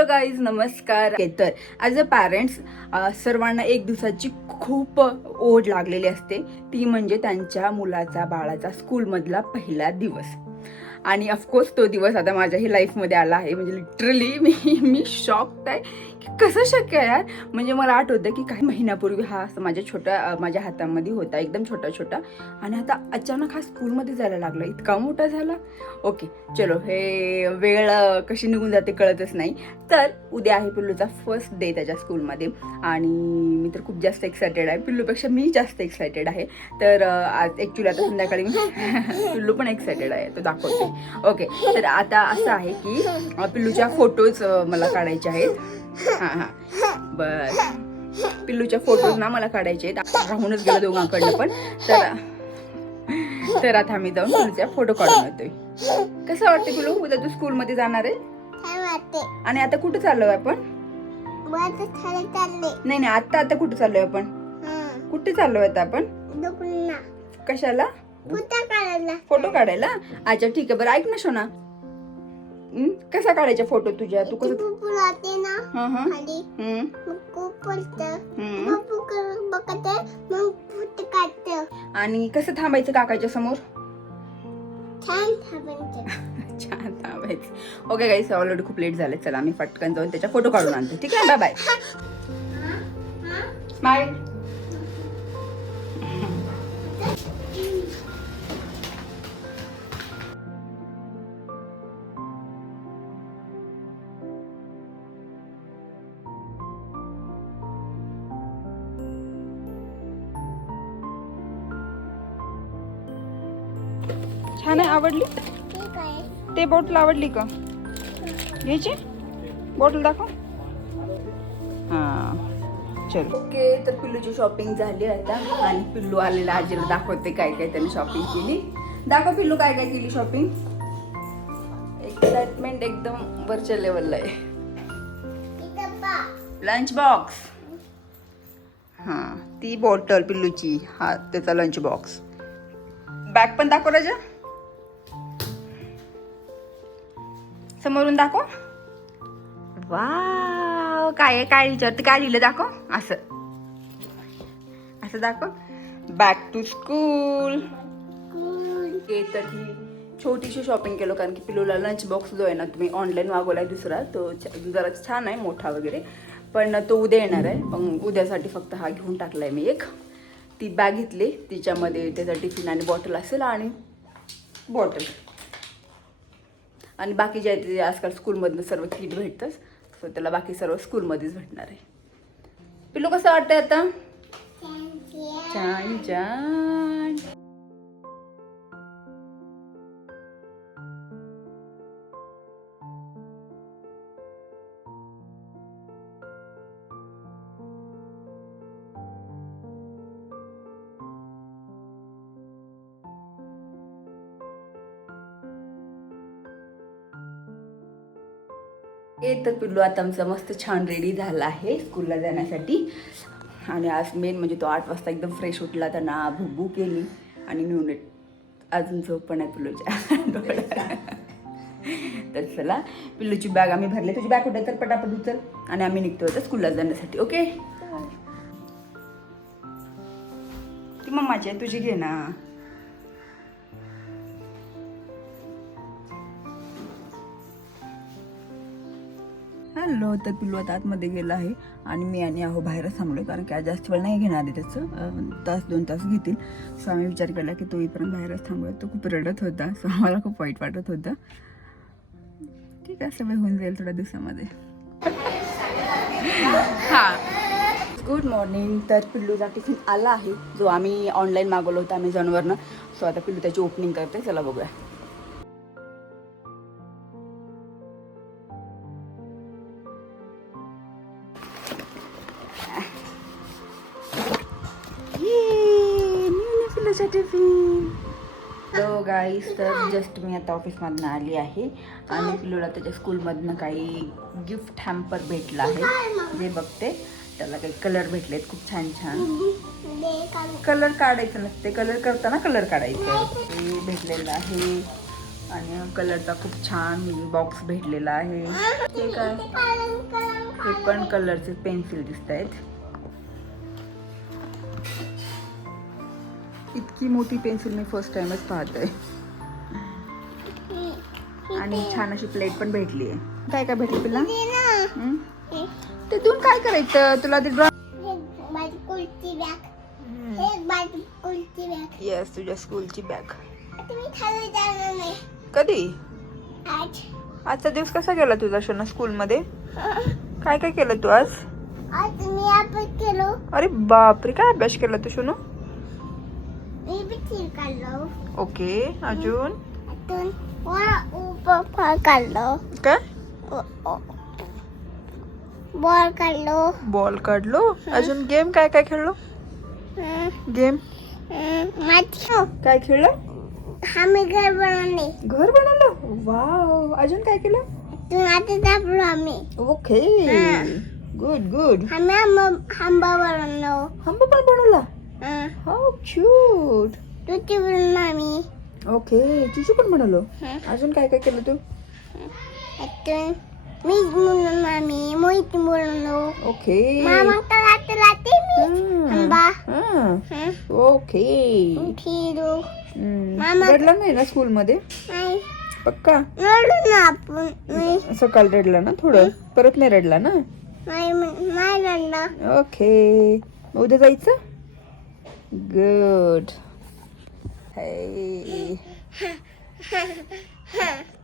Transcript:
Hello guys नमस्कार. तर as a parents सर्वांना एक दिवसाची खूप ओढ लागलेली असते. ती म्हणजे त्यांच्या मुलाचा बाळाचा स्कूलमधला पहिला दिवस. आणि ऑफकोर्स तो दिवस आता माझ्याही लाईफमध्ये आला आहे. म्हणजे लिटरली मी मी शॉक्ड आहे की कसं शक्य आहे यार? म्हणजे मला आठवतं की काही महिन्यापूर्वी हा असं माझ्या छोट्या माझ्या हातामध्ये होता एकदम छोटा छोटा आणि आता अचानक हा स्कूलमध्ये जायला लागला. इतका मोठा झाला. ओके चलो हे वेळ कशी निघून जाते कळतच नाही. तर उद्या आहे पिल्लूचा फर्स्ट डे त्याच्या स्कूलमध्ये आणि मी तर खूप जास्त एक्सायटेड आहे. पिल्लूपेक्षा मी जास्त एक्सायटेड आहे. तर आज ॲक्च्युली आता संध्याकाळी मी पिल्लू पण एक्सायटेड आहे. तो दाखवतो ओके. तर आता असं आहे की पिल्लूच्या फोटोज मला काढायचे आहेत. हां हां. बर पिल्लूच्या फोटोज ना मला काढायचे आहेत. आता राहूनच गेलं दोघांकडनं पण. तर तर आता आम्ही जाऊन पिल्लूचा फोटो काढून येतोय. कसं वाटतं पिल्लू? उद्या तू स्कूलमध्ये जाणार आहे? आणि आता कुठे चाललोय आपण? नाही नाही. आता आता कुठे चाललोय आपण. कुठे चाललोय आता आपण? कशाला? काढायला. फोटो काढायला? अच्छा ठीक आहे. बरं ऐक ना शोना. हं? कसा काढायचा फोटो तुझ्या? तू कसं पुपूल राहते ना खाली. मग खूप पडतं. मग पुकर बघते मग फुट काढतं. आणि कसं थांबायचं काकाच्या समोर? छान थांबायचं. छान थांबायचं. ओके गाईस ऑलरेडी खूप लेट झाले. चला आम्ही पटकन जाऊन त्याच्या फोटो काढून आणतो. ठीक आहे? बाय बाय बाय छान आहे आवडली? ठीक आहे. ते बॉटल आवडली का? घ्यायची? बॉटल दाखव. हां चलो. ओके तर पिल्लूची शॉपिंग झाली आता. आणि पिल्लू आलेला आजीला दाखवते काय काय त्याने शॉपिंग केली. दाखव पिल्लू काय काय केली शॉपिंग एक्साइटमेंट एकदम वरच्या लेवलला आहे. इथं पा लंच बॉक्स हां ती बॉटल पिल्लूची. हा त्याचा लंच बॉक्स बॅग पण दाखव राजा. समोरून दाखव. वाव काय आहे काय विचारते काय लिहिलं दाखव. असं. असं दाखव. बॅक टू स्कूल तर ही छोटीशी शॉपिंग केलो कारण की पिलूला लंच बॉक्स जो आहे ना तुम्ही ऑनलाईन मागवलाय दुसरा तो जरा छान आहे मोठा वगैरे. पण तो उद्या येणार आहे. पण उद्यासाठी फक्त हा घेऊन टाकलाय मी एक. ती बॅग घेतली. तिच्यामध्ये त्याचा टिफिन आणि बॉटल असेल आणि बॉटल आणि बाकी जे आहे ते आजकाल स्कूलमधनं सर्व किट भेटतंच. सो त्याला बाकी सर्व स्कूलमध्येच भेटणार आहे. पिलू कसं वाटतंय आता? छान छान. हे तर पिल्लू आता आमचा मस्त छान रेडी झाला आहे स्कूलला जाण्यासाठी. आणि आज मेन म्हणजे तो आठ वाजता एकदम फ्रेश उठला त्यांना भुबू केली आणि नेऊन अजून झोप पण आहे पिल्लूच्या. तर चला पिल्लूची बॅग आम्ही भरली. तुझी बॅग कुठे तर पटापट उचल. आणि आम्ही निघतो आता स्कूलला जाण्यासाठी ओके ती मम्माची आहे तुझी घे ना. हॅलो तर पिल्लू आता आतमध्ये गेला आहे आणि मी आणि अहो बाहेरच थांबलो कारण की आज जास्त वेळ नाही घेणार आहे त्याचं. तास दोन तास घेतील. सो आम्ही विचार केला की तो इथपर्यंत बाहेरच थांबूया. तो खूप रडत होता. सो आम्हाला खूप वाईट वाटत होतं. ठीक आहे सगळं होऊन जाईल थोड्या दिवसामध्ये. हां. गुड मॉर्निंग तर पिल्लूचा टिफिन आला आहे. जो आम्ही ऑनलाईन मागवला होता अमेझॉनवरनं सो आता पिल्लू त्याची ओपनिंग करते. चला बघूया. तो हो गाईस तर जस्ट मी आता ऑफिसमधनं आली आहे. आणि पिलूला त्याच्या स्कूलमधनं काही गिफ्ट हॅम्पर भेटला आहे. जे बघते त्याला काही कलर भेटलेत खूप छान छान. कलर काढायचं नसते. कलर करताना कलर काढायचं. ते भेटलेलं आहे. आणि कलरचा खूप छान बॉक्स भेटलेला आहे. ते काय? हे पण कलरचे पेन्सिल दिसत आहेत इतकी मोठी पेन्सिल मी फर्स्ट टाइमच पाहतोय आणि छान अशी प्लेट पण भेटली आहे. काय काय भेटली तुला? तिथून काय करायचं? तुला ते ड्रॉ कुलची बॅग एक बाजू कुलची बॅग येस तुझ्या स्कूलची बॅग कधी? आज आजचा दिवस कसा गेला तुझा शोना स्कूलमध्ये काय काय केलं तू आज? अरे बापरे काय अभ्यास केला तू शोनू? काढलो ओके अजून? फळ काढलो काय? बॉल काढलो. बॉल काढलो. अजून गेम काय काय खेळलो? गेम? माझी काय खेळलं? आम्ही घर बनवले. घर बनवलं? वाव. अजून काय केलं? तू आता दाबलो आम्ही. ओके. हा. गुड गुड आम्ही आंबा बनवलो. आंबा पण बनवला? हं. हाऊ क्यूट तुझी बनवलो आम्ही ओके चिचू पण बनवलो. अजून काय काय केलं तू? अजून मीच बनवलो आम्ही मोहित बनवलो ओके मामा तर राहते राहते मी. आंबा. ओके हं. मामा- रडला नाही ना स्कूल मध्ये नाही. पक्का? रडू ना आपण. सकाळी रडला ना थोडं? परत नाही रडला ना? नाही नाही रडला. ओके उद्या जायचं? गुड हे